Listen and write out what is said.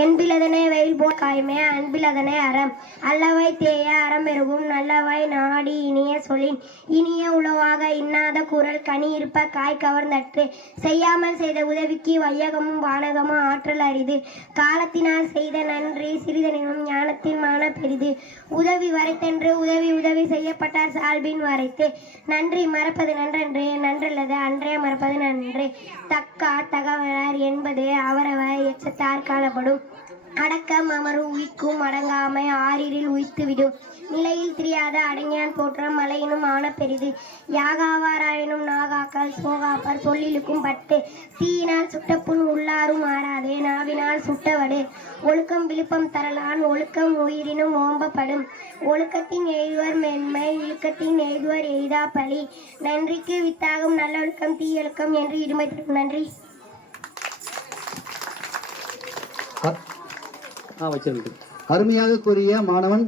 என்பிலதனை வெயில் போல் காயுமே அன்பிலதனை அறம் அல்லவை தேய அறமெருகும் நல்லவை நாடி இனிய சொலின் இனிய உளவாக இன்னாத குரல் கனி இருப்ப காய் கவர்ந்தற்று செய்யாமல் செய்த உதவிக்கு வையகமும் வானகமும் ஆற்றல் அரிது காலத்தினால் செய்த நன்றி சிறிதனினும் ஞானத்தின் மான பெரிது உதவி வரைத்தென்று உதவி செய்யப்பட்டார் சால்பின் வரைத்து நன்றி மறப்பது நன்றன்று நன்றல்லது அன்றே மறப்பது நன்று தக்கா தகவலர் என்பது அவரவர் எச்சத்தார் காணப்படும் அடக்கம் அமரு உயிக்கும் அடங்காமை ஆறிரில் உயித்துவிடும் நிலையில் தெரியாத அடங்கியான் போற்ற மலையினும் ஆன பெரிது யாகாவாராயினும் நாகாக்கள் சோகாப்பர் சொல்லிலுக்கும் பட்டு தீயினால் சுட்டப்புண் உள்ளாரும் மாறாதே நாவினால் சுட்டவடு ஒழுக்கம் விழுப்பம் தரலான் ஒழுக்கம் உயிரினும் ஓம்பப்படும் ஒழுக்கத்தின் எய்துவர் மென்மை இழுக்கத்தின் எய்துவர் எய்தா பழி நன்றிக்கு வித்தாகும் நல்லொழுக்கம் தீயொழுக்கம் என்று இருமை தரும் நன்றி. அருமையாக கூறிய மாணவன்